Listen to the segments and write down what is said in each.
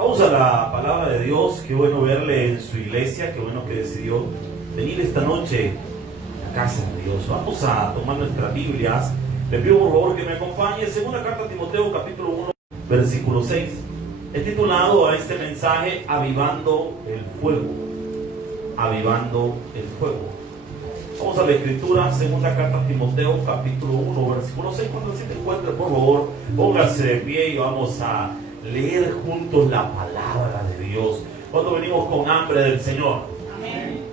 Vamos a la palabra de Dios. Qué bueno verle en su iglesia. Qué bueno que decidió venir esta noche a la casa de Dios. Vamos a tomar nuestras Biblias. Le pido por favor que me acompañe. Segunda carta a Timoteo, capítulo 1, versículo 6. He titulado a este mensaje Avivando el fuego. Avivando el fuego. Vamos a la escritura. Segunda carta a Timoteo, capítulo 1, versículo 6. Cuando se encuentre, por favor, póngase de pie y vamos a leer juntos la palabra de Dios. Cuando venimos con hambre del Señor. Amén.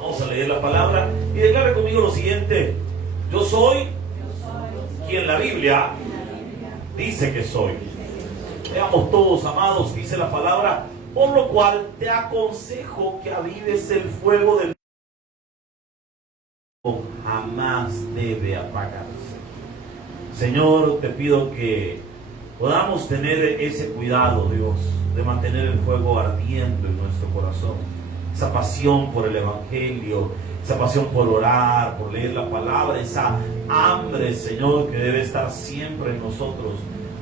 Vamos a leer la palabra y declare conmigo lo siguiente: yo soy quien la Biblia dice que soy. Veamos todos, amados, dice la palabra: por lo cual te aconsejo que avives el fuego del jamás debe apagarse. Señor, te pido que podamos tener ese cuidado, Dios, de mantener el fuego ardiendo en nuestro corazón. Esa pasión por el Evangelio, esa pasión por orar, por leer la palabra, esa hambre, Señor, que debe estar siempre en nosotros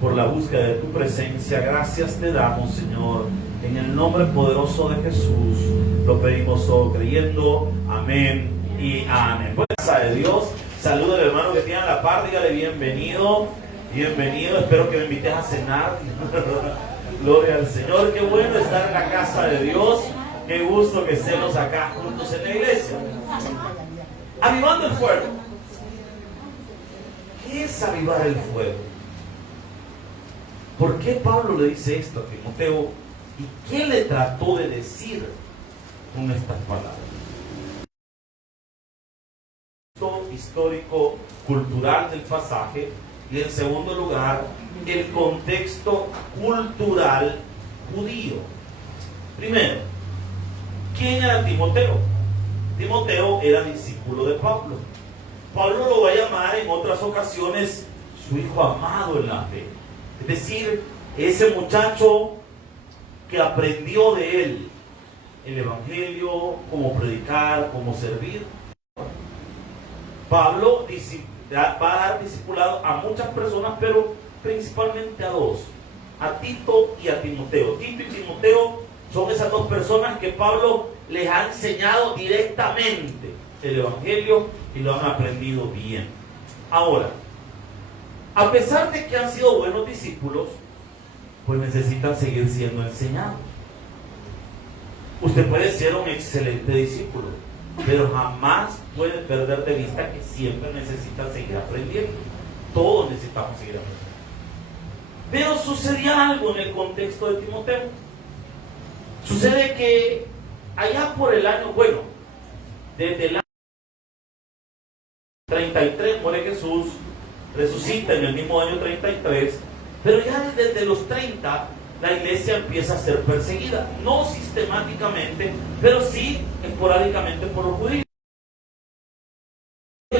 por la búsqueda de tu presencia. Gracias te damos, Señor, en el nombre poderoso de Jesús. Lo pedimos todo creyendo. Amén y amén. Gracias a Dios. Saluda al hermano que tiene a la par, dígale bienvenido. Bienvenido, espero que me invites a cenar. Gloria al Señor, qué bueno estar en la casa de Dios. Qué gusto que estemos acá juntos en la iglesia. Avivando el fuego. ¿Qué es avivar el fuego? ¿Por qué Pablo le dice esto a Timoteo? ¿Y qué le trató de decir con estas palabras? Histórico, cultural del pasaje. Y en segundo lugar, el contexto cultural judío. Primero, ¿quién era Timoteo? Timoteo era discípulo de Pablo. Pablo lo va a llamar en otras ocasiones su hijo amado en la fe. Es decir, ese muchacho que aprendió de él el Evangelio, cómo predicar, cómo servir. Pablo va a dar discipulado a muchas personas, pero principalmente a dos: a Tito y a Timoteo. Tito y Timoteo son esas dos personas que Pablo les ha enseñado directamente el Evangelio y lo han aprendido bien. Ahora, a pesar de que han sido buenos discípulos, pues necesitan seguir siendo enseñados. Usted puede ser un excelente discípulo, pero jamás puede perder de vista que siempre necesita seguir aprendiendo. Todos necesitamos seguir aprendiendo. Pero sucedía algo en el contexto de Timoteo. Sucede que allá por el año, desde el año 33 muere Jesús, resucita en el mismo año 33, pero ya desde los 30 la iglesia empieza a ser perseguida, no sistemáticamente, pero sí esporádicamente por los judíos.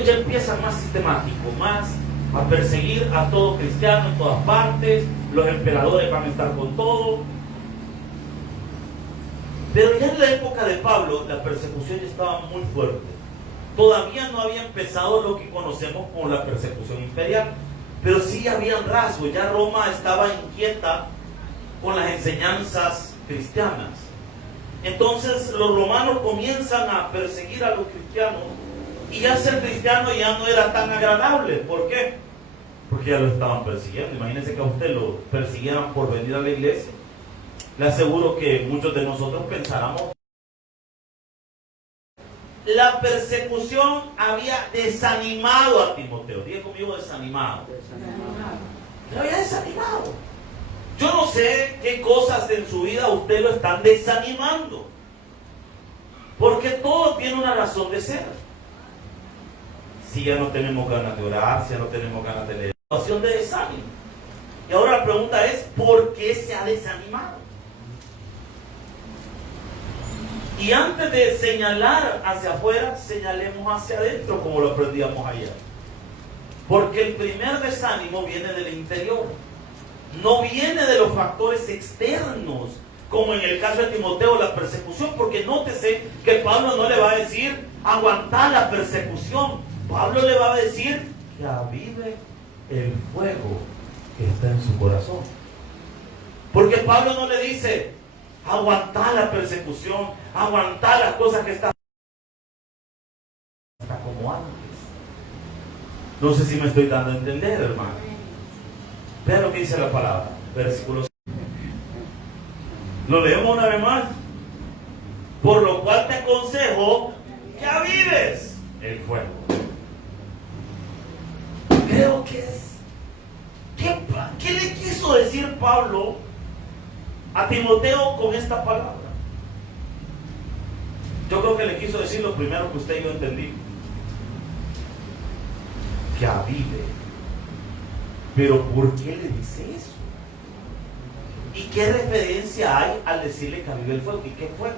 Ya empieza más sistemático, más a perseguir a todo cristiano en todas partes. Los emperadores van a estar con todo. Pero ya en la época de Pablo la persecución ya estaba muy fuerte. Todavía no había empezado lo que conocemos como la persecución imperial, pero sí habían rasgos. Ya Roma estaba inquieta con las enseñanzas cristianas. Entonces los romanos comienzan a perseguir a los cristianos, y ya ser cristiano ya no era tan agradable. ¿Por qué? Porque ya lo estaban persiguiendo. Imagínense que a usted lo persiguieran por venir a la iglesia. Le aseguro que muchos de nosotros pensáramos. La persecución había desanimado a Timoteo. Diga conmigo, desanimado. Lo había desanimado. Yo no sé qué cosas en su vida usted lo están desanimando, porque todo tiene una razón de ser. Si ya no tenemos ganas de orar, si ya no tenemos ganas de leer, situación de desánimo. Y ahora la pregunta es: ¿por qué se ha desanimado? Y antes de señalar hacia afuera, señalemos hacia adentro, como lo aprendíamos ayer. Porque el primer desánimo viene del interior. No viene de los factores externos, como en el caso de Timoteo, la persecución. Porque nótese que Pablo no le va a decir aguantar la persecución. Pablo le va a decir que avive el fuego que está en su corazón. Porque Pablo no le dice, aguantar la persecución, aguantar las cosas que están como antes. No sé si me estoy dando a entender, hermano. Vean lo que dice la palabra, versículo 5. Lo leemos una vez más. Por lo cual te aconsejo que avives el fuego. Creo que es... ¿Qué le quiso decir Pablo a Timoteo con esta palabra? Yo creo que le quiso decir lo primero que usted y yo entendí. Que avive. Pero ¿por qué le dice eso? ¿Y qué referencia hay al decirle que avive el fuego? ¿Y qué fuego?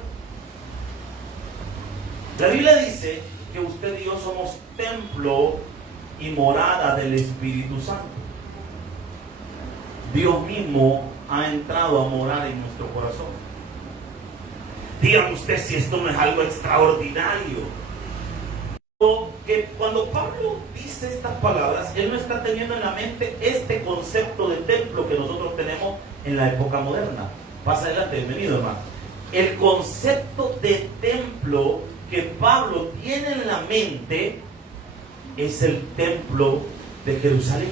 La Biblia dice que usted y yo somos templo y morada del Espíritu Santo. Dios mismo ha entrado a morar en nuestro corazón. Dígame usted si esto no es algo extraordinario. Que cuando Pablo dice estas palabras, él no está teniendo en la mente este concepto de templo que nosotros tenemos en la época moderna. Pasa adelante, bienvenido, hermano. El concepto de templo que Pablo tiene en la mente es el templo de Jerusalén.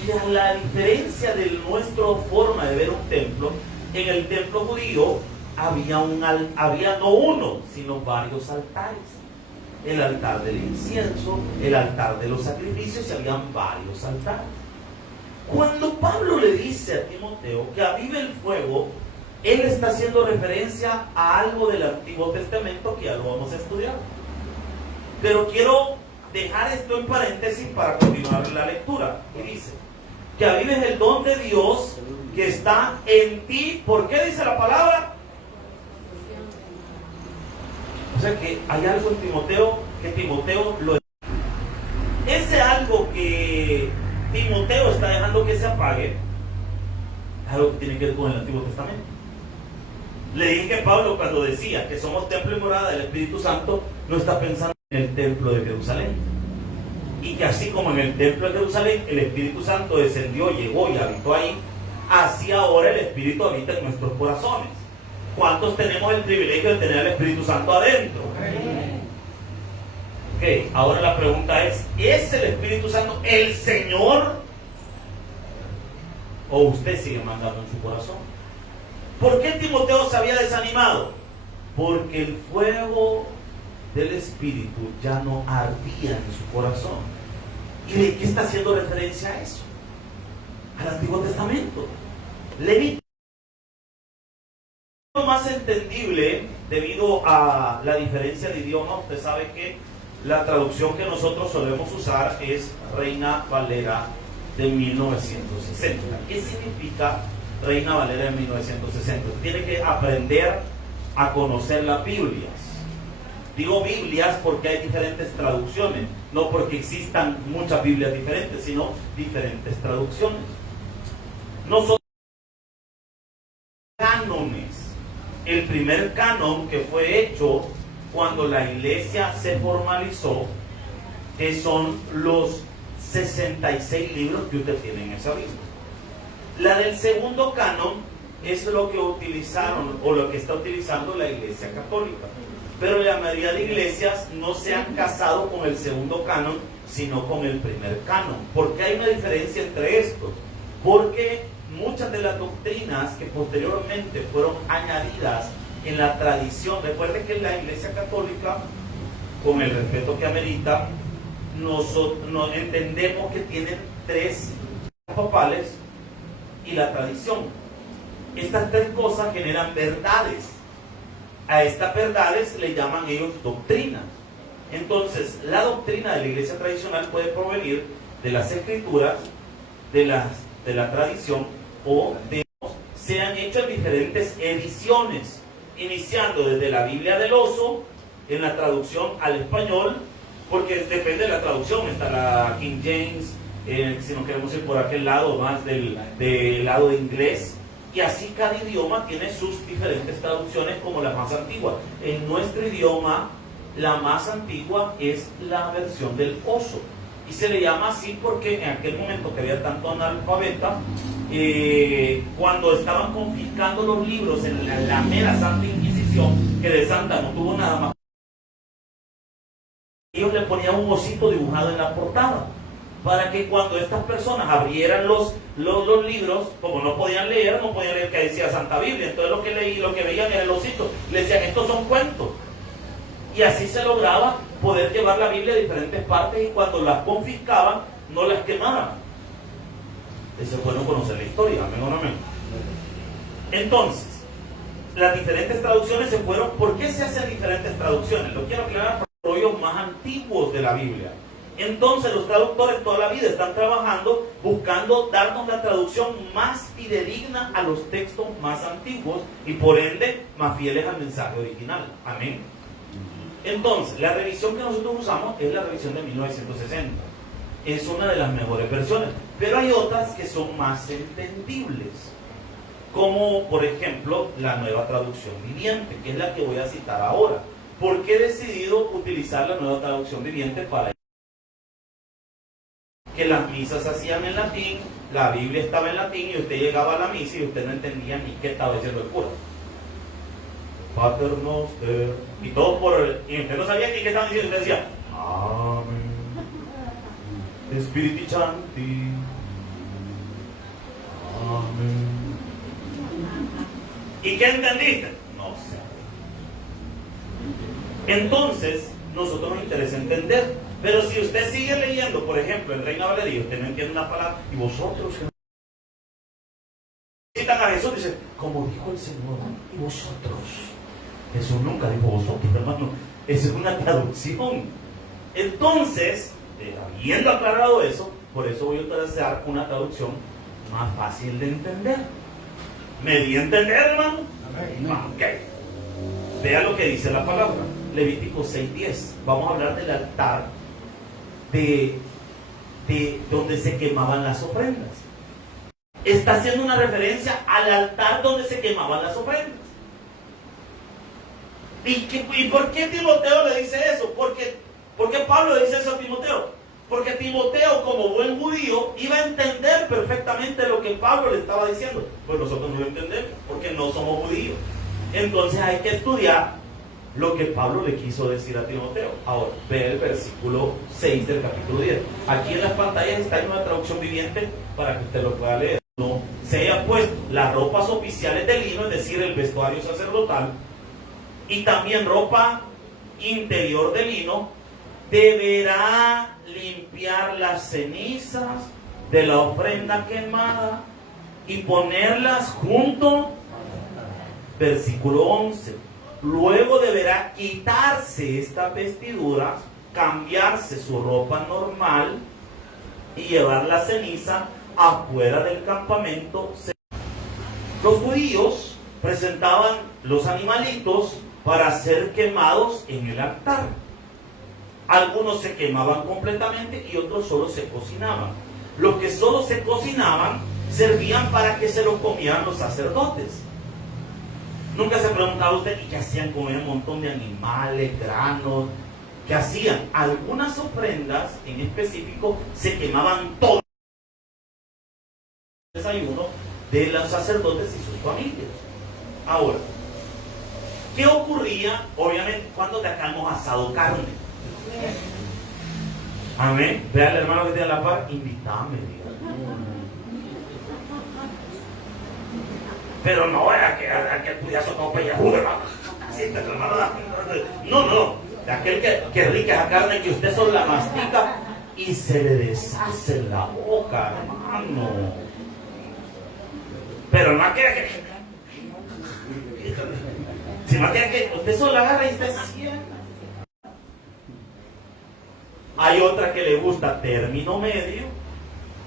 Y la diferencia de nuestra forma de ver un templo, en el templo judío había no uno, sino varios altares. El altar del incienso, el altar de los sacrificios, y habían varios altares. Cuando Pablo le dice a Timoteo que avive el fuego, él está haciendo referencia a algo del Antiguo Testamento que ya lo vamos a estudiar. Pero quiero dejar esto en paréntesis para continuar la lectura. Y dice, que avives el don de Dios que está en ti. ¿Por qué dice la palabra? O sea que hay algo en Timoteo que Timoteo lo... Ese algo que Timoteo está dejando que se apague es algo que tiene que ver con el Antiguo Testamento. Le dije que Pablo, cuando decía que somos templo y morada del Espíritu Santo, no está pensando en el templo de Jerusalén. Y que así como en el templo de Jerusalén el Espíritu Santo descendió, llegó y habitó ahí, así ahora el Espíritu habita en nuestros corazones. ¿Cuántos tenemos el privilegio de tener el Espíritu Santo adentro? Ok, ahora la pregunta es el Espíritu Santo el Señor? ¿O usted sigue mandando en su corazón? ¿Por qué Timoteo se había desanimado? Porque el fuego del Espíritu ya no ardía en su corazón. ¿Y de qué está haciendo referencia a eso? Al Antiguo Testamento. Levítico. Más entendible debido a la diferencia de idioma. Usted sabe que la traducción que nosotros solemos usar es Reina Valera de 1960. ¿Qué significa Reina Valera de 1960? Tiene que aprender a conocer las Biblias. Digo Biblias porque hay diferentes traducciones, no porque existan muchas Biblias diferentes, sino diferentes traducciones. Nosotros cánones. El primer canon que fue hecho cuando la iglesia se formalizó, que son los 66 libros que usted tiene en esa Biblia. La del segundo canon es lo que utilizaron o lo que está utilizando la iglesia católica. Pero la mayoría de iglesias no se han casado con el segundo canon, sino con el primer canon. ¿Por qué hay una diferencia entre estos? Porque muchas de las doctrinas que posteriormente fueron añadidas en la tradición, recuerden que la iglesia católica, con el respeto que amerita, nosotros entendemos que tienen 3 papales y la tradición. Estas 3 cosas generan verdades. A estas verdades le llaman ellos doctrinas. Entonces, la doctrina de la iglesia tradicional puede provenir de las escrituras, de la tradición, o se han hecho en diferentes ediciones, iniciando desde la Biblia del Oso, en la traducción al español, porque depende de la traducción. Está la King James, si nos queremos ir por aquel lado, más del lado de inglés. Y así cada idioma tiene sus diferentes traducciones, como la más antigua. En nuestro idioma, la más antigua es la versión del Oso. Y se le llama así porque en aquel momento que había tanto analfabeta, cuando estaban confiscando los libros en la mera Santa Inquisición, que de santa no tuvo nada más, ellos le ponían un osito dibujado en la portada, para que cuando estas personas abrieran los libros, como no podían leer que decía Santa Biblia, entonces lo que veían era el osito, le decían, estos son cuentos. Y así se lograba poder llevar la Biblia a diferentes partes, y cuando las confiscaban, no las quemaban. Eso es bueno conocer la historia, amén o no amén. Entonces, las diferentes traducciones se fueron. ¿Por qué se hacen diferentes traducciones? Lo quiero aclarar por los rollos más antiguos de la Biblia. Entonces los traductores toda la vida están trabajando buscando darnos la traducción más fidedigna a los textos más antiguos y por ende más fieles al mensaje original. Amén. Entonces, la revisión que nosotros usamos es la revisión de 1960. Es una de las mejores versiones, pero hay otras que son más entendibles, como por ejemplo la Nueva Traducción Viviente, que es la que voy a citar ahora. ¿Por qué he decidido utilizar la Nueva Traducción Viviente? Para que las misas se hacían en latín, la Biblia estaba en latín y usted llegaba a la misa y usted no entendía ni qué estaba diciendo el cura. Pater Noster, y todo y usted no sabía ni qué estaban diciendo, usted decía Amén, Spiriti Sancti, Amén. ¿Y qué entendiste? No sé. Entonces, nosotros nos interesa entender. Pero si usted sigue leyendo, por ejemplo, en Reina Valeria, usted no entiende una palabra, y vosotros citan a Jesús, dice, como dijo el Señor, y vosotros. Jesús nunca dijo vosotros, hermano. Esa es una traducción. Entonces, habiendo aclarado eso, por eso voy a utilizar una traducción más fácil de entender. ¿Me di a entender, hermano? Ok. Vea lo que dice la palabra. Levítico 6:10. Vamos a hablar del altar de donde se quemaban las ofrendas. Está haciendo una referencia al altar donde se quemaban las ofrendas. ¿Y por qué Timoteo le dice eso? ¿Por qué Pablo le dice eso a Timoteo? Porque Timoteo, como buen judío, iba a entender perfectamente lo que Pablo le estaba diciendo. Pues nosotros no lo entendemos, porque no somos judíos. Entonces hay que estudiar lo que Pablo le quiso decir a Timoteo. Ahora, ve el versículo 6 del capítulo 10. Aquí en las pantallas está en una traducción viviente para que usted lo pueda leer. No se hayan puesto las ropas oficiales de lino, es decir, el vestuario sacerdotal, y también ropa interior de lino, deberá limpiar las cenizas de la ofrenda quemada y ponerlas junto. Versículo 11. Luego deberá quitarse estas vestiduras, cambiarse su ropa normal y llevar la ceniza afuera del campamento. Los judíos presentaban los animalitos para ser quemados en el altar. Algunos se quemaban completamente y otros solo se cocinaban. Los que solo se cocinaban servían para que se los comieran los sacerdotes. Nunca se preguntaba usted, ¿y qué hacían? Comer un montón de animales, granos. ¿Qué hacían? Algunas ofrendas en específico se quemaban todas. El desayuno de los sacerdotes y sus familias. Ahora, ¿qué ocurría? Obviamente, cuando te acá hemos asado carne. Amén. Ve al hermano que tiene la par, invítame, diga. Pero no era que el cuidazo como pellejudo, hermano. No. De aquel que rica esa carne que usted solo la mastica y se le deshace en la boca, hermano. Pero no quiere que. Si no quiere que usted solo la agarra y usted sienta. Hay otra que le gusta término medio.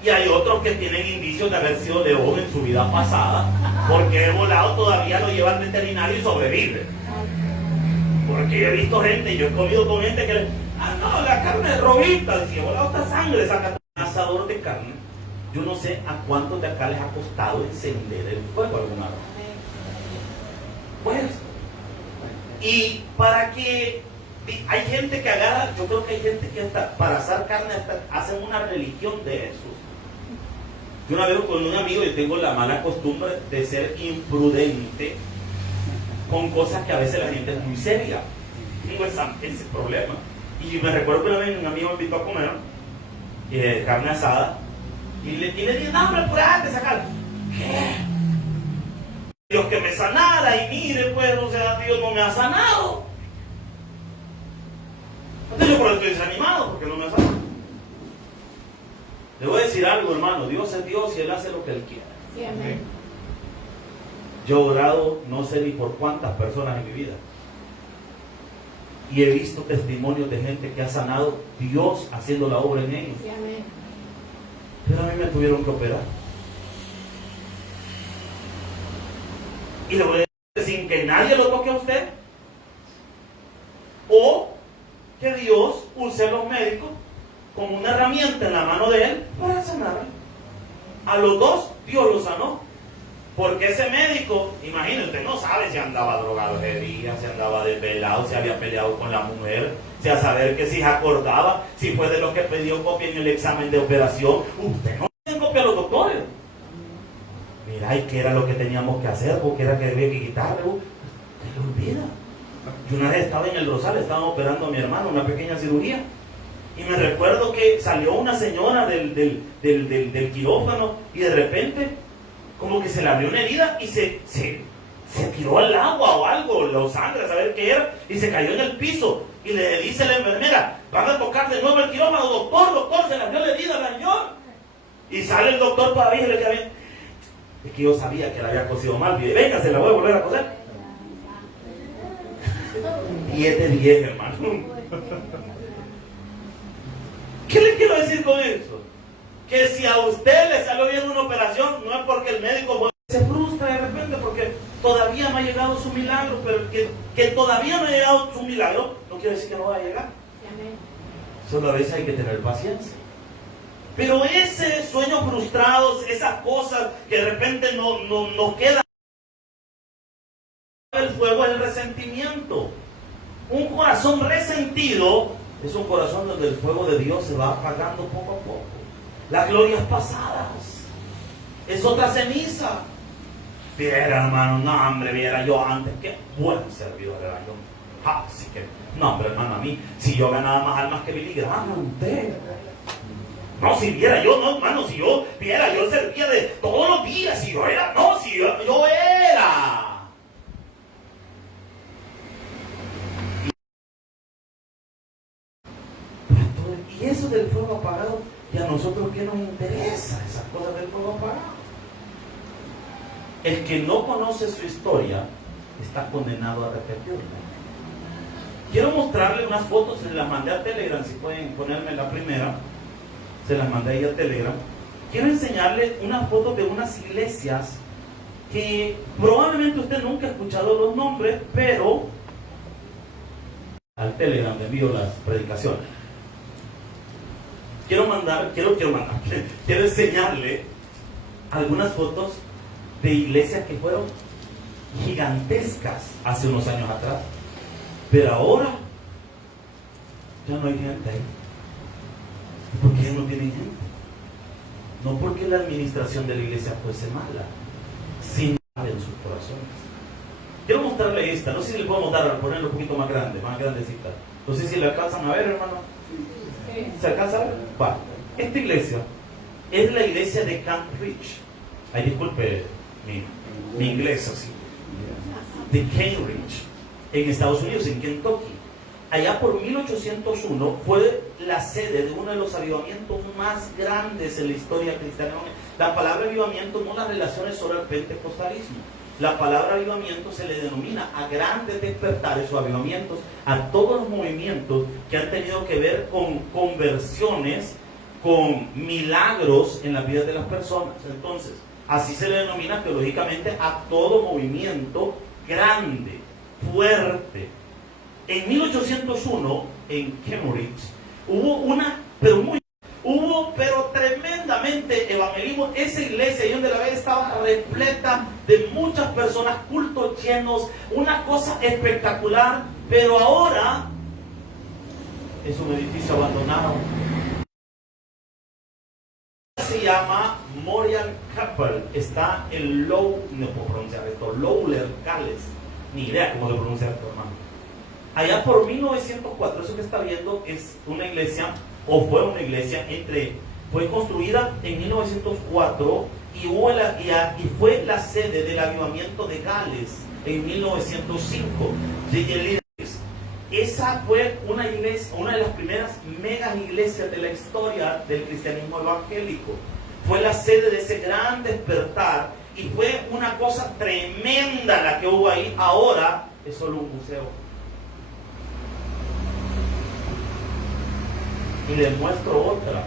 Y hay otros que tienen indicios de haber sido león en su vida pasada, porque de volado todavía lo lleva al veterinario y sobrevive. Porque yo he visto gente, yo he comido con gente que no, la carne es robita, si de volado está sangre, saca un asador de carne. Yo no sé a cuántos de acá les ha costado encender el fuego alguna vez. Pues, y para que Hay gente que agarra, yo creo que hay gente que hasta para asar carne hacen una religión de eso. Yo una vez con un amigo, yo tengo la mala costumbre de ser imprudente con cosas que a veces la gente es muy seria. Tengo ese problema. Y me recuerdo que una vez un amigo me invitó a comer carne asada y le dije, no, hombre, apurate, sacar. ¿Qué? Dios que me sanara, y mire, pues, o sea, Dios no me ha sanado. Entonces yo por eso estoy desanimado, porque no me ha sanado. Le voy a decir algo, hermano, Dios es Dios y Él hace lo que Él quiere. Sí, amén. Yo he orado no sé ni por cuántas personas en mi vida. Y he visto testimonios de gente que ha sanado, Dios haciendo la obra en ellos. Sí, amén. Pero a mí me tuvieron que operar. Y le voy a decir, sin que nadie lo toque a usted. O que Dios use a los médicos como una herramienta en la mano de Él para sanar. A los dos, Dios los sanó. Porque ese médico, imagínense, usted no sabe si andaba drogado ese día, si andaba desvelado, si había peleado con la mujer, si a saber que si se acordaba, si fue de los que pidió copia en el examen de operación. Usted no tiene copia a los doctores. Mira, ¿y qué era lo que teníamos que hacer? ¿Qué era que había que quitarle? Se le olvida. Yo una vez estaba en el Rosal, estaban operando a mi hermano, una pequeña cirugía. Y me recuerdo que salió una señora del quirófano y de repente como que se le abrió una herida y se tiró al agua o algo, la sangre, a saber qué era, y se cayó en el piso. Y le dice la enfermera, van a tocar de nuevo el quirófano, doctor, se le abrió la herida, la señor. Y sale el doctor todavía y le queda bien. Es que yo sabía que la había cosido mal. Venga, se la voy a volver a coser. 10 de 10, hermano. ¿Qué le quiero decir con eso? Que si a usted le salió bien una operación, no es porque el médico se frustra de repente porque todavía no ha llegado su milagro, pero que todavía no ha llegado su milagro, no quiere decir que no va a llegar. Solo a veces hay que tener paciencia. Pero ese sueño frustrado, esas cosas que de repente no quedan, el fuego es el resentimiento. Un corazón resentido es un corazón donde el fuego de Dios se va apagando poco a poco. Las glorias pasadas es otra ceniza. Viera, hermano, no, hombre, viera yo antes, qué buen servidor era yo. Así que, no, hombre, hermano, a mí, si yo ganaba más almas que Billy Graham, usted. No, si viera yo, no, hermano, si yo viera, yo servía de todos los días, si yo era, no, si yo era. Y eso del fuego apagado, y a nosotros qué nos interesa esas cosas del fuego apagado. El que no conoce su historia está condenado a repetirla. Quiero mostrarle unas fotos, se las mandé a Telegram, si pueden ponerme la primera, se las mandé ahí a Telegram. Quiero enseñarle unas fotos de unas iglesias que probablemente usted nunca ha escuchado los nombres, pero al Telegram le envío las predicaciones. Quiero enseñarle algunas fotos de iglesias que fueron gigantescas hace unos años atrás, pero ahora ya no hay gente ahí. ¿Por qué no tienen gente? No porque la administración de la iglesia fuese mala, sino en sus corazones. Quiero mostrarle esta, no sé si le podemos ponerlo un poquito más grandecita. No sé si le alcanzan a ver, hermano. ¿Se alcanza a ver? Va. Esta iglesia es la iglesia de Camp Ridge. Ay, disculpe mi inglés así. De Cambridge, en Estados Unidos, en Kentucky. Allá por 1801 fue la sede de uno de los avivamientos más grandes en la historia cristiana. La palabra avivamiento no la relaciona solo al pentecostalismo. La palabra avivamiento se le denomina a grandes despertares o avivamientos a todos los movimientos que han tenido que ver con conversiones, con milagros en la vida de las personas. Entonces, así se le denomina teológicamente a todo movimiento grande, fuerte. En 1801, en Cambridge, hubo tremendamente evangelismo. Esa iglesia, y donde la ve, estaba repleta de muchas personas, cultos llenos, una cosa espectacular. Pero ahora es un edificio abandonado. Se llama Memorial Chapel, está en no puedo pronunciar esto, Lowell, Gales, ni idea cómo se pronuncia esto, hermano. Allá por 1904, eso que está viendo es una iglesia, o fue una iglesia, fue construida en 1904 y fue la sede del avivamiento de Gales en 1905. Esa fue una iglesia, una de las primeras megas iglesias de la historia del cristianismo evangélico. Fue la sede de ese gran despertar y fue una cosa tremenda la que hubo ahí. Ahora es solo un museo. Y les muestro otra.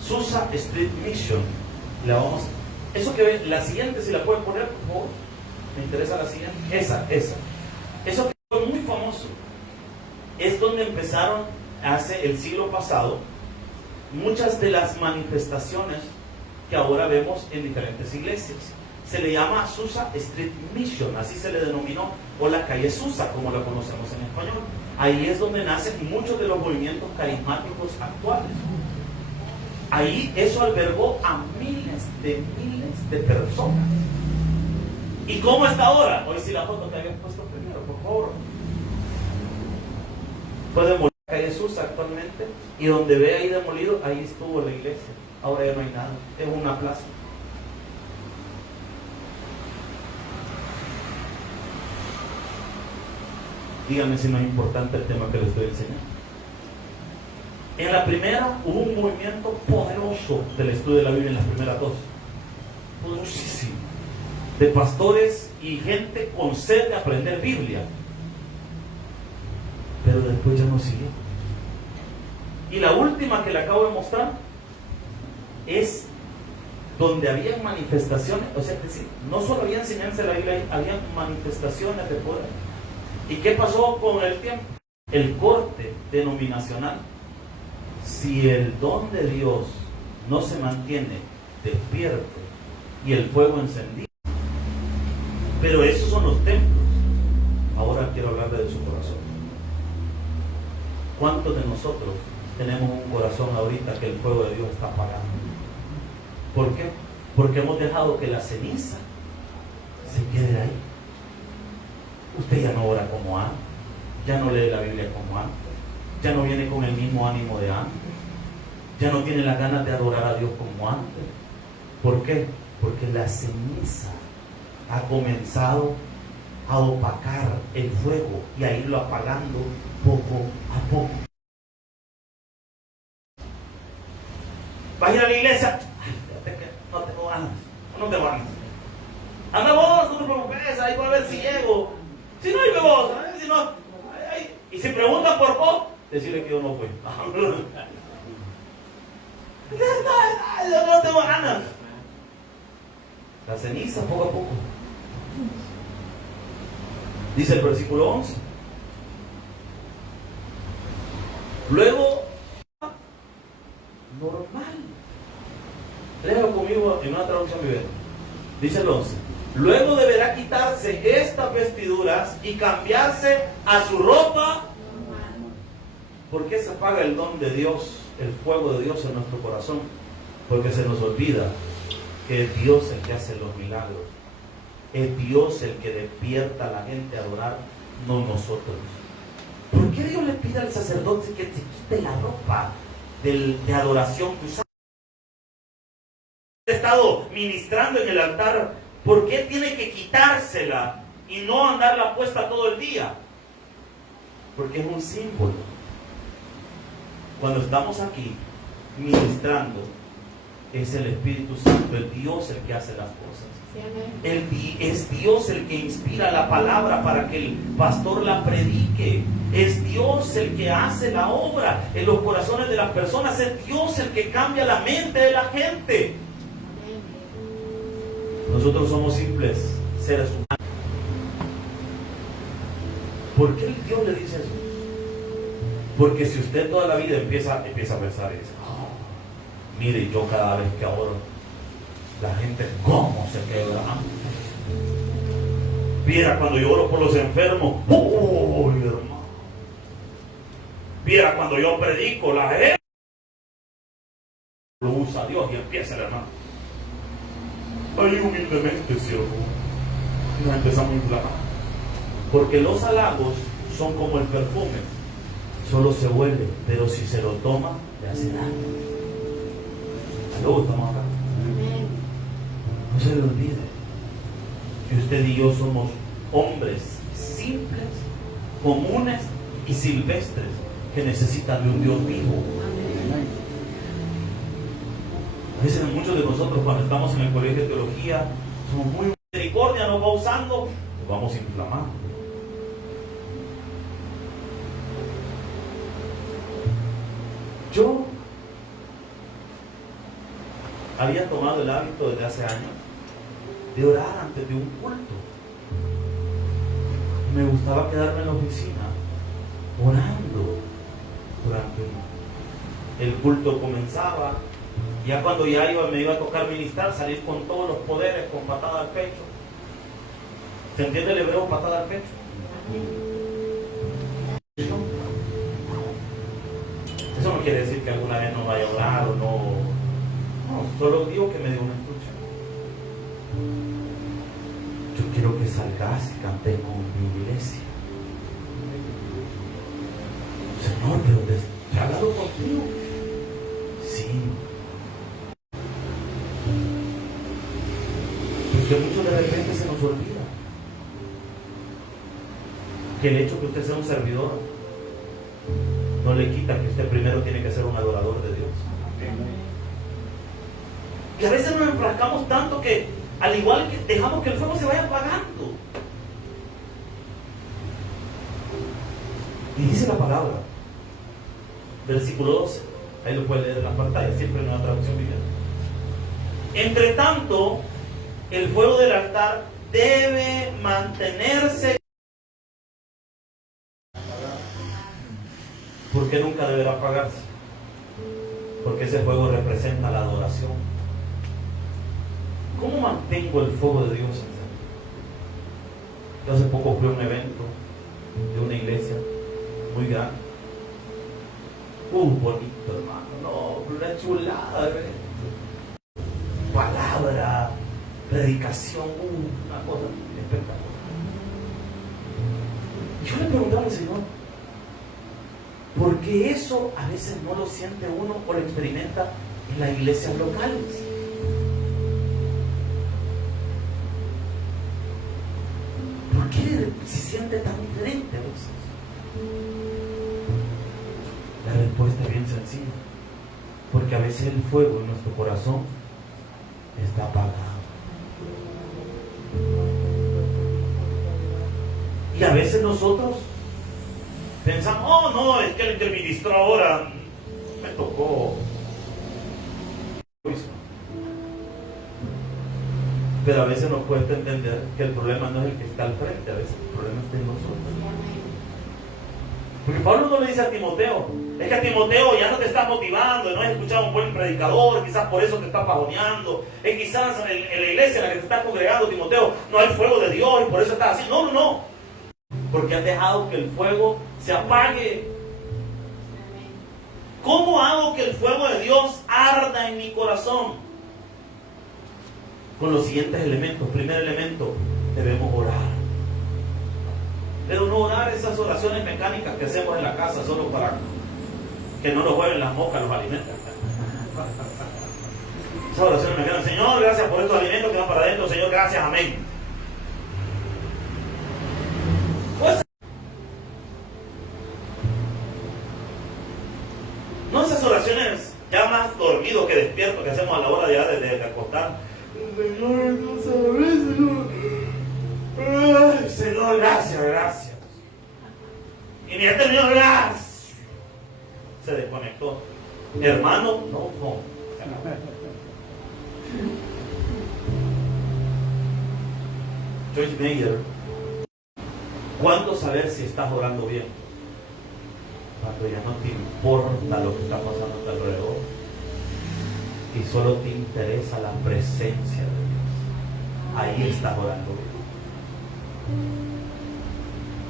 Susa Street Mission. Eso que ven, la siguiente, si la pueden poner, por favor. Me interesa la siguiente. Esa. Eso que fue muy famoso. Es donde empezaron hace el siglo pasado muchas de las manifestaciones que ahora vemos en diferentes iglesias. Se le llama Susa Street Mission, así se le denominó, o la calle Susa, como la conocemos en español. Ahí es donde nacen muchos de los movimientos carismáticos actuales. Ahí eso albergó a miles de personas. ¿Y cómo está ahora? Hoy sí la foto que habías puesto primero, por favor. Fue demolida la calle Susa actualmente, y donde ve ahí demolido, ahí estuvo la iglesia. Ahora ya no hay nada, es una plaza. Díganme si no es importante el tema que les estoy enseñando. En la primera hubo un movimiento poderoso del estudio de la Biblia, en las primeras dos. Poderosísimo. De pastores y gente con sed de aprender Biblia. Pero después ya no siguió. Y la última que le acabo de mostrar es donde había manifestaciones, o sea, es decir, no solo había enseñanza de la Biblia, había manifestaciones de poder. ¿Y qué pasó con el tiempo? El corte denominacional. Si el don de Dios no se mantiene despierto y el fuego encendido, pero esos son los templos. Ahora quiero hablarle de su corazón. ¿Cuántos de nosotros tenemos un corazón ahorita que el fuego de Dios está apagando? ¿Por qué? Porque hemos dejado que la ceniza se quede ahí. Usted ya no ora como antes, ya no lee la Biblia como antes, ya no viene con el mismo ánimo de antes, ya no tiene las ganas de adorar a Dios como antes. ¿Por qué? Porque la ceniza ha comenzado a opacar el fuego y a irlo apagando poco a poco. ¿Vas a ir a la iglesia? No tengo ganas, no tengo ganas. Anda vos, no te preocupes, ahí va a ver si llego. Si no, hay vos, si no, y si preguntan por vos, decirle que yo no fui. Yo no tengo ganas. La ceniza poco a poco. Dice el versículo 11. Luego, normal. Léalo conmigo en una traducción viviente. Dice el 11. Luego deberá quitarse estas vestiduras y cambiarse a su ropa. ¿Por qué se apaga el don de Dios, el fuego de Dios en nuestro corazón? Porque se nos olvida que es Dios el que hace los milagros. Es Dios el que despierta a la gente a adorar, no nosotros. ¿Por qué Dios le pide al sacerdote que se quite la ropa de adoración que usaba? He estado ministrando en el altar. ¿Por qué tiene que quitársela y no andarla puesta todo el día? Porque es un símbolo. Cuando estamos aquí ministrando, es el Espíritu Santo, el Dios el que hace las cosas. Es Dios el que inspira la palabra para que el pastor la predique. Es Dios el que hace la obra en los corazones de las personas. Es Dios el que cambia la mente de la gente. Nosotros somos simples seres humanos. ¿Por qué Dios le dice eso? Porque si usted toda la vida empieza a pensar y dice, oh, mire, yo cada vez que oro, la gente cómo se quebra. Mira, cuando yo oro por los enfermos, oh, hermano. Viera cuando yo predico, la gente lo usa Dios y empieza el hermano. Ahí humildemente, siervo. Y nos empezamos a inflamar. Porque los halagos son como el perfume. Solo se huele, pero si se lo toma, le hace daño. Luego estamos acá. No se le olvide que usted y yo somos hombres simples, comunes y silvestres que necesitan de un Dios vivo. A veces muchos de nosotros cuando estamos en el colegio de teología somos muy misericordia, nos va usando, nos vamos a inflamar. Yo había tomado el hábito desde hace años de orar antes de un culto. Me gustaba quedarme en la oficina orando durante el culto comenzaba. Ya cuando ya me iba a tocar ministrar, salir con todos los poderes, con patada al pecho. ¿Se entiende el hebreo, patada al pecho? Eso no quiere decir que alguna vez no vaya a orar o no. No, solo digo que me dio una instrucción. Yo quiero que salgas y cantes con mi iglesia. Señor, pero ¿te ha hablado contigo? Sí. Porque mucho de repente se nos olvida que el hecho que usted sea un servidor no le quita que usted primero tiene que ser un adorador de Dios. Y a veces nos enfrascamos tanto que al igual que dejamos que el fuego se vaya apagando. Y dice la palabra, versículo 12, ahí lo puede leer en la pantalla, siempre en una traducción viviente. Entre tanto, el fuego del altar debe mantenerse. ¿Por qué nunca deberá apagarse? Porque ese fuego representa la adoración. ¿Cómo mantengo el fuego de Dios? Yo hace poco fui a un evento de una iglesia muy grande. Bonito, hermano. No, una chulada, palabra, predicación, una cosa espectacular. Yo le preguntaba al Señor, ¿por qué eso a veces no lo siente uno o lo experimenta en las iglesias locales? ¿Por qué se siente tan diferente a veces? La respuesta es bien sencilla. Porque a veces el fuego en nuestro corazón está apagado. Y a veces nosotros pensamos, oh no, es que el que ministró ahora me tocó. Pero a veces nos cuesta entender que el problema no es el que está al frente, a veces el problema está en nosotros. Porque Pablo no le dice a Timoteo, es que a Timoteo ya no te está motivando, no has escuchado un buen predicador, quizás por eso te está pajoneando, es quizás en la iglesia en la que te estás congregando, Timoteo, no hay fuego de Dios y por eso estás así. No, no, no. Porque has dejado que el fuego se apague. ¿Cómo hago que el fuego de Dios arda en mi corazón? Con los siguientes elementos. Primer elemento, debemos orar. Pero no orar esas oraciones mecánicas que hacemos en la casa solo para que no nos jueguen las moscas los alimentos. Esas oraciones mecánicas, Señor, gracias por estos alimentos que van para adentro, Señor, gracias, amén. Pues, no esas oraciones ya más dormido que despierto que hacemos a la hora ya de acostar. Señor, no sabes, Señor. Ay, Señor, gracias, gracias. Y ya terminó, gracias. Se desconectó. Hermano, no. Joyce Meyer, ¿cuándo saber si estás orando bien? Cuando ya no te importa lo que está pasando a tu alrededor y solo te interesa la presencia de Dios. Ahí estás orando bien.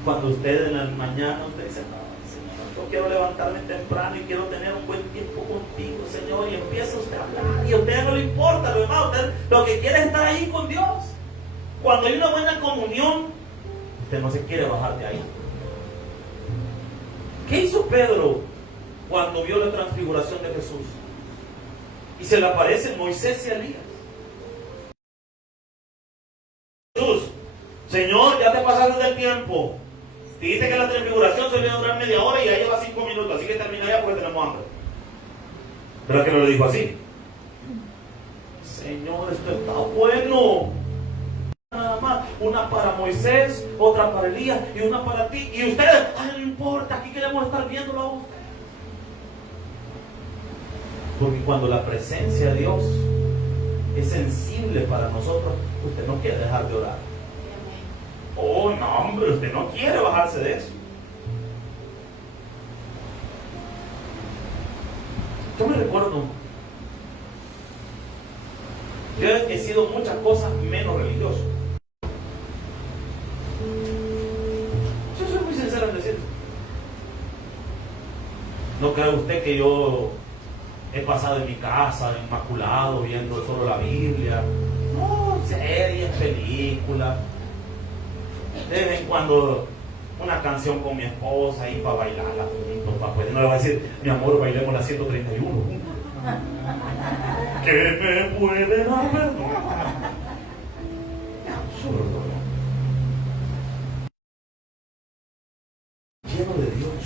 Cuando usted en la mañana usted dice, no, Señor, yo quiero levantarme temprano y quiero tener un buen tiempo contigo, Señor. Y empieza usted a hablar y a usted no le importa, lo demás, usted lo que quiere es estar ahí con Dios. Cuando hay una buena comunión, usted no se quiere bajar de ahí. ¿Qué hizo Pedro cuando vio la transfiguración de Jesús? Y se le aparecen Moisés y Elías. Jesús, Señor, ya te pasaste del tiempo. Te dice que la transfiguración se iba a durar media hora y ya lleva 5 minutos, así que termina ya porque tenemos hambre. ¿Verdad que no le dijo así? Señor, esto está bueno. Nada más, una para Moisés, otra para Elías y una para ti. Y ustedes, ay, no importa, aquí queremos estar viéndolo a usted. Porque cuando la presencia de Dios es sensible para nosotros, usted no quiere dejar de orar. Oh, no, hombre, usted no quiere bajarse de eso. Yo me recuerdo, yo he sido muchas cosas menos religioso. Yo soy muy sincero en decirlo. No cree usted que yo he pasado en mi casa inmaculado viendo solo la Biblia. No, series, películas. De vez en cuando una canción con mi esposa y para bailarla juntos. Pues no le va a decir, mi amor, bailemos la 131. ¿Qué me puede dar perdón? Es absurdo, ¿no? Lleno de Dios.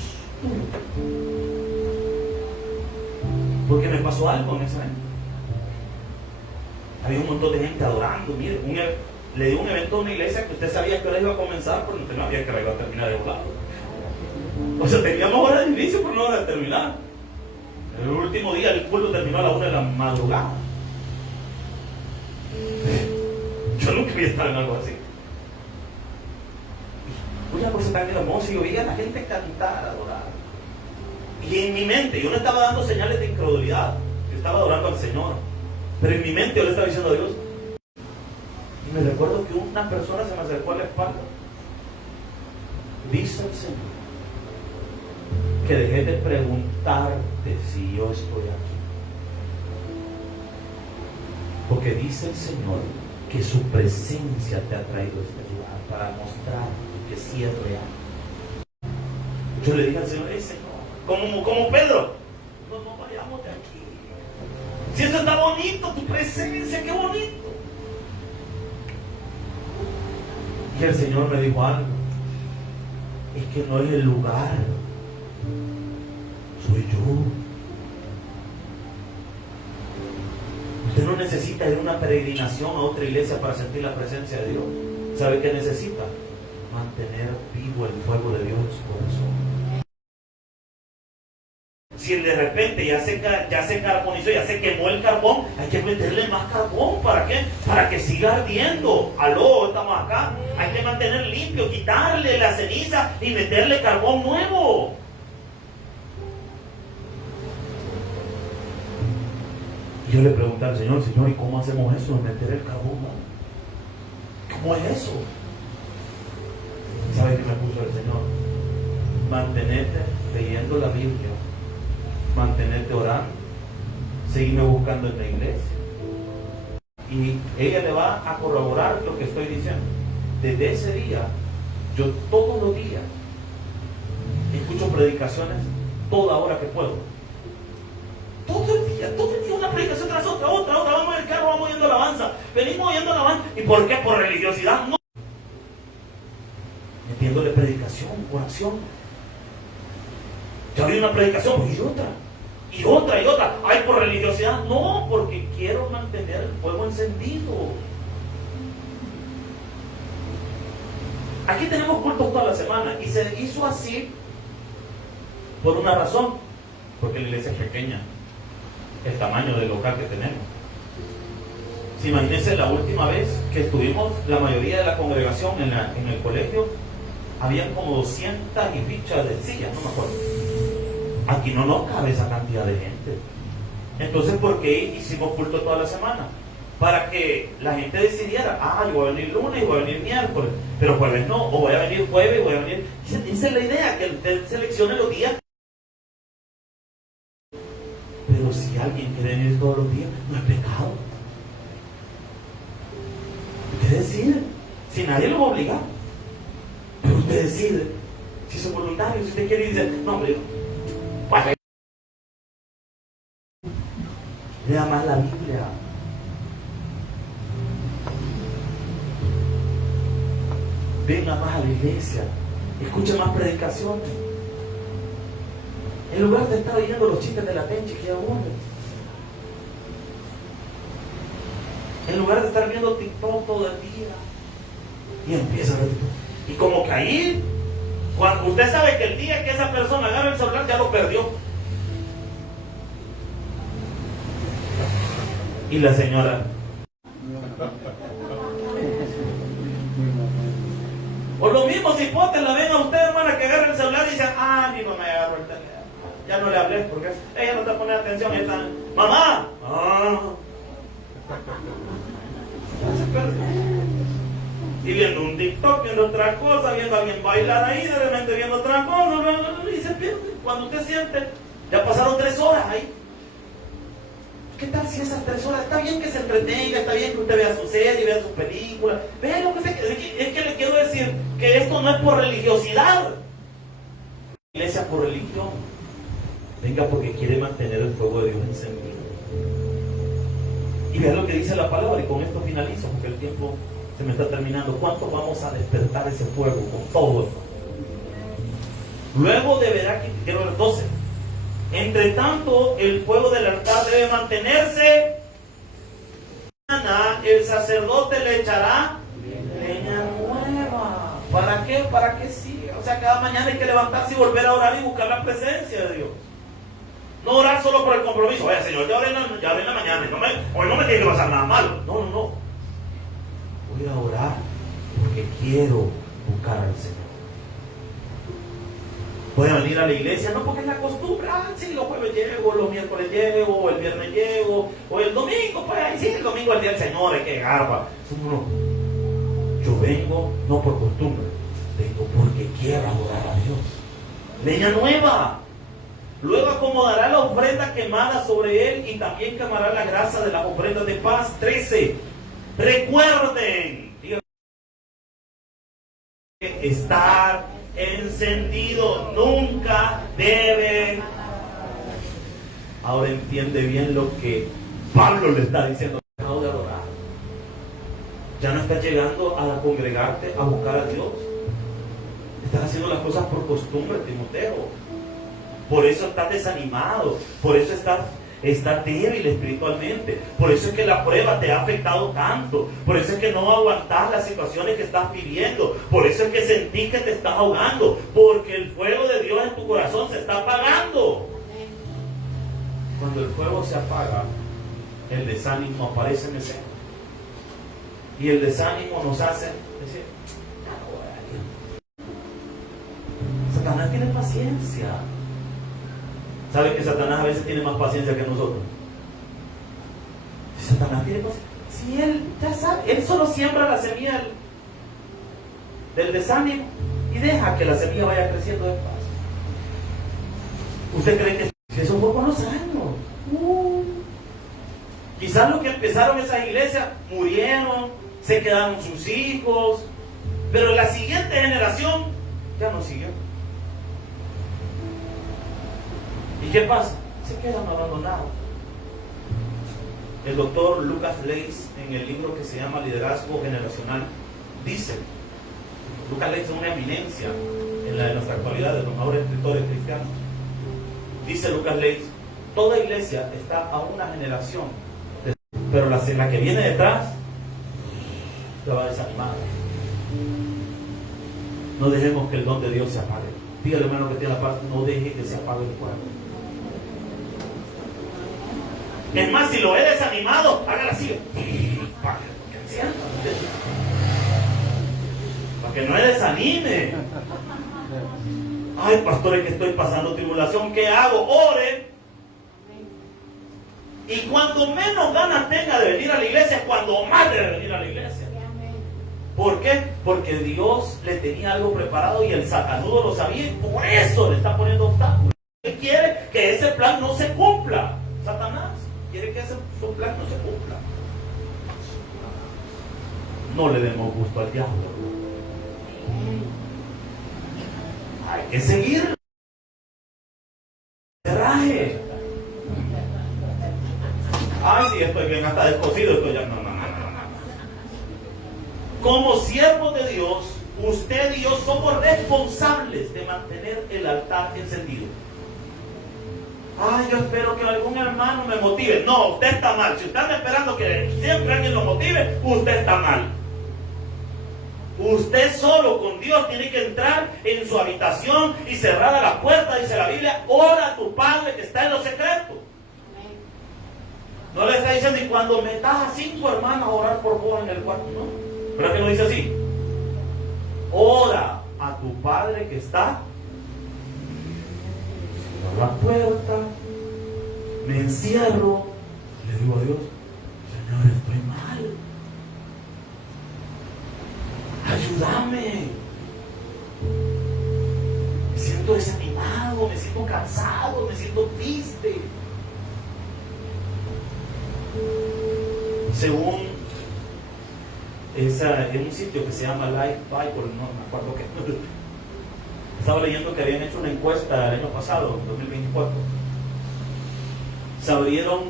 Porque me pasó algo en esa época. Había un montón de gente adorando. Mire, le di un evento a una iglesia que usted sabía que ahora iba a comenzar, pero no sabía que ahora iba a terminar de volar. O sea, teníamos hora de inicio, pero no hora de terminar. El último día el culto terminó a la 1 de la madrugada. Yo nunca voy a estar en algo así. Una cosa tan hermosa, y yo veía a la gente cantar, adorar. Y en mi mente, yo no estaba dando señales de incredulidad, yo estaba adorando al Señor. Pero en mi mente yo le estaba diciendo a Dios. Y me recuerdo que una persona se me acercó a la espalda. Dice el Señor que dejé de preguntarte si yo estoy aquí. Porque dice el Señor que su presencia te ha traído a este lugar para mostrar que sí es real. Yo le dije al Señor, Señor, como Pedro, no vayamos de aquí. Si esto está bonito, tu presencia, qué bonito. Y el Señor me dijo algo. Es que no es el lugar, soy yo. Usted no necesita ir a una peregrinación a otra iglesia para sentir la presencia de Dios. ¿Sabe qué necesita? Mantener vivo el fuego de Dios en su corazón. Si de repente ya se carbonizó, ya se quemó el carbón, hay que meterle más carbón. ¿Para qué? Para que siga ardiendo. Aló, estamos acá. Hay que mantener limpio, quitarle la ceniza y meterle carbón nuevo. Y yo le pregunté al Señor, ¿y cómo hacemos eso de meter el carbón nuevo? ¿Cómo es eso? ¿Sabe qué me puso el Señor? Mantenerte leyendo la Biblia. Mantenerte orando, seguirme buscando en la iglesia. Y ella le va a corroborar lo que estoy diciendo. Desde ese día, yo todos los días escucho predicaciones toda hora que puedo. Todo el día, una predicación tras otra, vamos en el carro, vamos oyendo alabanza, venimos oyendo alabanza. ¿Y por qué? Por religiosidad, no. Metiéndole predicación, oración. Ya vi una predicación, y otra. Ay, por religiosidad. No, porque quiero mantener el fuego encendido. Aquí tenemos cultos toda la semana y se hizo así por una razón. Porque la iglesia es pequeña, el tamaño del local que tenemos. Si imagínense la última vez que estuvimos, la mayoría de la congregación en el colegio, habían como 200 y fichas de sillas, no me acuerdo. Aquí no nos cabe esa cantidad de gente. Entonces, ¿por qué hicimos culto toda la semana? Para que la gente decidiera, yo voy a venir lunes y voy a venir miércoles, pero jueves no, o voy a venir jueves y voy a venir. Esa es la idea, que usted seleccione los días quiere venir todos los días, no es pecado. Usted decide, si nadie lo va a obligar, pero usted decide, si es voluntario, si usted quiere y dice, no hombre, vaya. Lea más la Biblia. Venga más a la iglesia. Escuche más predicaciones. En lugar de estar oyendo los chistes de la penche que aburren. En lugar de estar viendo TikTok todo el día. Y empieza a ver TikTok. Y como que ahí, cuando usted sabe que el día que esa persona agarra el celular ya lo perdió. Y la señora. O lo mismo si potes la ven a usted, hermana, que agarra el celular y dice, mi mamá ya agarró el teléfono. Ya no le hablé porque ella no está poniendo atención. Ella está, mamá. Y viendo un TikTok, viendo otra cosa, viendo a alguien bailar ahí, de repente viendo otra cosa, y se pierde. Cuando usted siente, ya pasaron 3 horas ahí. ¿Qué tal si esas 3 horas? Está bien que se entretenga, está bien que usted vea su serie, vea su película. Vea lo que es que le quiero decir que esto no es por religiosidad. Iglesia por religión. Venga porque quiere mantener el fuego de Dios encendido. Y vean lo que dice la palabra, y con esto finalizo, porque el tiempo se me está terminando. ¿Cuánto vamos a despertar ese fuego con todo esto? Luego deberá, quiero ver 12. Entre tanto, el fuego del altar debe mantenerse. El sacerdote le echará leña nueva. ¿Para qué? Para que siga. O sea, cada mañana hay que levantarse y volver a orar y buscar la presencia de Dios. No orar solo por el compromiso. Oye, Señor, ya oré en la mañana. Hoy no me tiene que pasar nada malo. No. Voy a orar porque quiero buscar al Señor. Voy a venir a la iglesia, no porque es la costumbre. Sí, los jueves llego, los miércoles llego, el viernes llego, o el domingo, pues ahí sí, el domingo es el día del Señor, hay que garba. No. Yo vengo no por costumbre, vengo porque quiero adorar a Dios. Leña nueva. Luego acomodará la ofrenda quemada sobre él y también quemará la grasa de las ofrendas de paz. 13. Recuerden, estar encendido nunca debe. Ahora entiende bien lo que Pablo le está diciendo. Dejado de adorar. Ya no estás llegando a congregarte a buscar a Dios. Estás haciendo las cosas por costumbre, Timoteo. Por eso estás desanimado. Por eso estás débil espiritualmente. Por eso es que la prueba te ha afectado tanto. Por eso es que no aguantas las situaciones que estás viviendo. Por eso es que sentís que te estás ahogando. Porque el fuego de Dios en tu corazón se está apagando. Cuando el fuego se apaga, el desánimo aparece en escena. Y el desánimo nos hace decir, Satanás tiene paciencia. ¿Sabe que Satanás a veces tiene más paciencia que nosotros? Satanás tiene paciencia. Si él ya sabe, él solo siembra la semilla del desánimo y deja que la semilla vaya creciendo despacio. ¿Usted cree que eso fue con los años? Quizás los que empezaron esas iglesias murieron, se quedaron sus hijos, pero la siguiente generación ya no siguió. ¿Y qué pasa? Se quedan abandonados. El doctor Lucas Leis, en el libro que se llama Liderazgo Generacional, dice, Lucas Leis es una eminencia en nuestra actualidad, de los mejores escritores cristianos. Dice Lucas Leis, toda iglesia está a una generación, pero la que viene detrás se va a desanimar. No dejemos que el don de Dios se apague. Dígale, hermano, que tiene la paz, no deje que se apague el fuego. Es más, si lo he desanimado, hágala así. Para que no me desanime. Ay, pastor, es que estoy pasando tribulación. ¿Qué hago? Ore. Y cuando menos ganas tenga de venir a la iglesia, cuando más debe venir a la iglesia. ¿Por qué? Porque Dios le tenía algo preparado y el satanudo lo sabía y por eso le está poniendo obstáculos. Él quiere que ese plan no se cumpla. Satanás. quiere que su plan no se cumpla. No le demos gusto al diablo. Hay que seguir. Cerraje. Ay, sí, estoy bien hasta descosido. Estoy ya. No. Como siervos de Dios, usted y yo somos responsables de mantener el altar encendido. Ay, yo espero que algún hermano me motive. No, usted está mal. Si usted está esperando que siempre alguien lo motive, usted está mal. Usted solo con Dios tiene que entrar en su habitación y cerrada la puerta, dice la Biblia, ora a tu Padre que está en lo secreto. No le está diciendo, y cuando metas a 5 hermanos a orar por vos en el cuarto, no. ¿Verdad que no dice así? Ora a tu Padre que está. Cierro la puerta, me encierro, le digo a Dios, Señor, estoy mal. Ayúdame. Me siento desanimado, me siento cansado, me siento triste. Según en un sitio que se llama Life Bible, no me acuerdo qué. Estaba leyendo que habían hecho una encuesta el año pasado, 2024. Se abrieron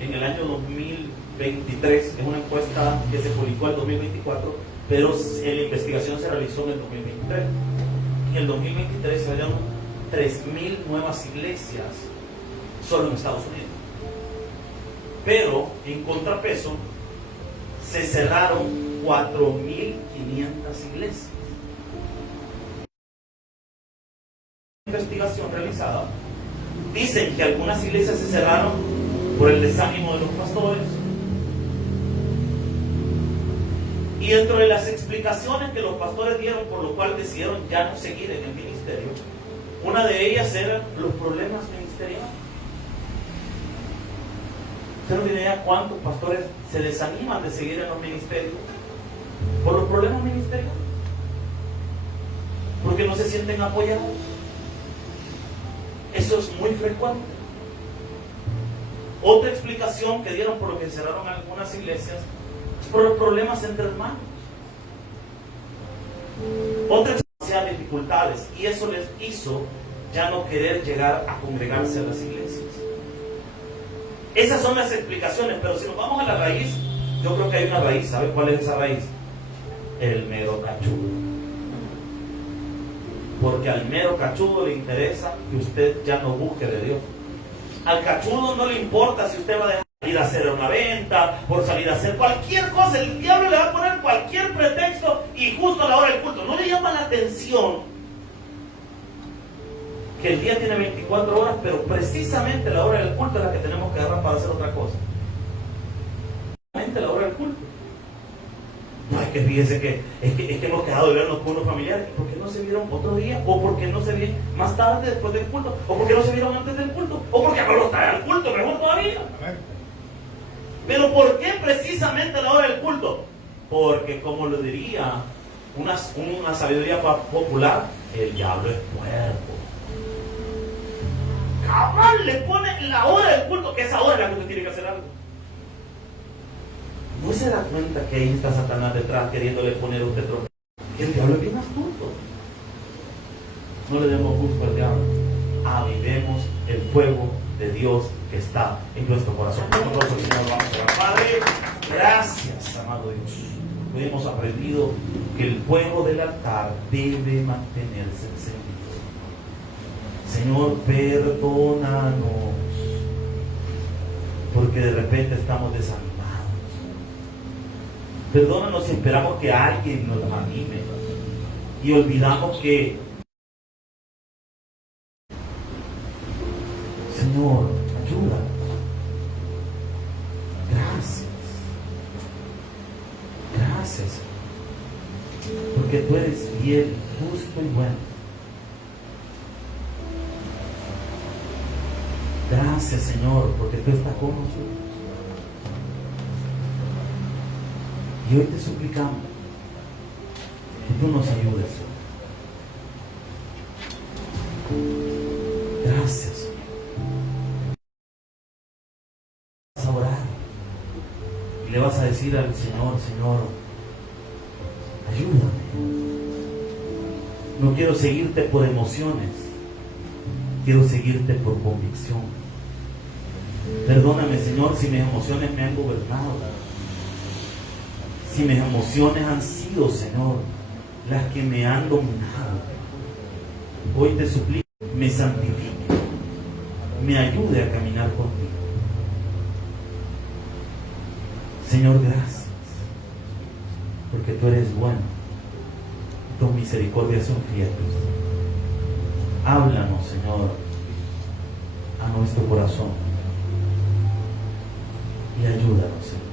en el año 2023, es una encuesta que se publicó en 2024, pero la investigación se realizó en el 2023. En el 2023 se abrieron 3,000 nuevas iglesias solo en Estados Unidos. Pero en contrapeso se cerraron 4,500 iglesias. Investigación realizada dicen que algunas iglesias se cerraron por el desánimo de los pastores, y dentro de las explicaciones que los pastores dieron por lo cual decidieron ya no seguir en el ministerio, una de ellas eran los problemas ministeriales. ¿Usted no tiene idea cuántos pastores se desaniman de seguir en los ministerios por los problemas ministeriales? Porque no se sienten apoyados. Eso es muy frecuente. Otra explicación que dieron por lo que cerraron algunas iglesias es por los problemas entre hermanos. Otra explicación, dificultades, y eso les hizo ya no querer llegar a congregarse a las iglesias. Esas son las explicaciones, pero si nos vamos a la raíz, yo creo que hay una raíz. ¿Sabe cuál es esa raíz? El mero cachudo. Porque al mero cachudo le interesa que usted ya no busque de Dios. Al cachudo no le importa si usted va a dejar salir a hacer una venta, por salir a hacer cualquier cosa. El diablo le va a poner cualquier pretexto y justo a la hora del culto. No le llama la atención que el día tiene 24 horas, pero precisamente la hora del culto es la que tenemos que agarrar para hacer otra cosa. La hora del culto. No, es que fíjese que hemos quedado de vernos con unos familiares. ¿Por qué no se vieron otro día? ¿O por qué no se vieron más tarde después del culto? ¿O por qué no se vieron antes del culto? ¿O por qué no los trae al culto? Mejor todavía. Pero ¿por qué precisamente la hora del culto? Porque, como lo diría una sabiduría popular, el diablo es puerco. Cabal le pone la hora del culto, que esa hora es la que usted tiene que hacer algo. ¿No se da cuenta que ahí está Satanás detrás queriéndole poner a usted trompeta? El diablo es bien astuto. No le demos gusto al diablo. Avivemos el fuego de Dios que está en nuestro corazón. Nosotros, Señor, vamos a orar. Padre, gracias, amado Dios. Hoy hemos aprendido que el fuego del altar debe mantenerse encendido. Señor, perdónanos, porque de repente estamos desanimados. Perdónanos si esperamos que alguien nos anime y olvidamos que, Señor, ayúdanos. Gracias. Gracias, porque tú eres fiel, justo y bueno. Gracias, Señor, porque tú estás con nosotros. Y hoy te suplicamos que tú nos ayudes. Gracias. decir al Señor, Señor, ayúdame. No quiero seguirte por emociones, quiero seguirte por convicción. Perdóname, Señor, si mis emociones me han gobernado, si mis emociones han sido, Señor, las que me han dominado. Hoy te suplico, me santifique, me ayude a caminar contigo. Señor, gracias, porque tú eres bueno, tus misericordias son fieles. Háblanos, Señor, a nuestro corazón y ayúdanos, Señor.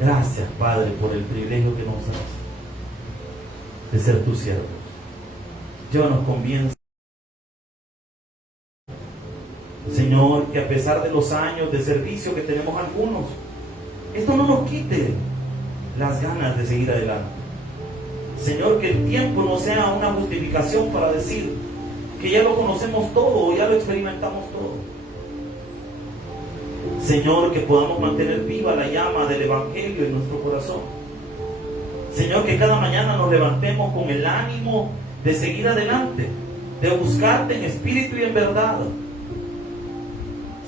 Gracias, Padre, por el privilegio que nos das de ser tus siervos. Llévanos con bien, Señor, que a pesar de los años de servicio que tenemos algunos, esto no nos quite las ganas de seguir adelante. Señor, que el tiempo no sea una justificación para decir que ya lo conocemos todo o ya lo experimentamos todo. Señor, que podamos mantener viva la llama del Evangelio en nuestro corazón. Señor, que cada mañana nos levantemos con el ánimo de seguir adelante, de buscarte en espíritu y en verdad.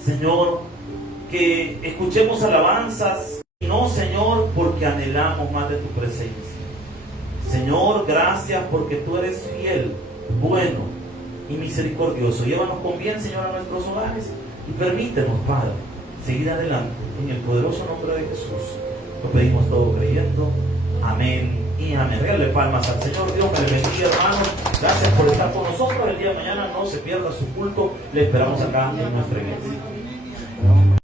Señor, que escuchemos alabanzas, y no, Señor, porque anhelamos más de tu presencia. Señor, gracias porque tú eres fiel, bueno y misericordioso. Llévanos con bien, Señor, a nuestros hogares y permítenos, Padre, seguir adelante. En el poderoso nombre de Jesús lo pedimos todo creyendo. Amén y amén. Regale palmas al Señor. Dios me le bendiga, hermanos. Gracias por estar con nosotros. El día de mañana no se pierda su culto. Le esperamos acá en nuestra iglesia.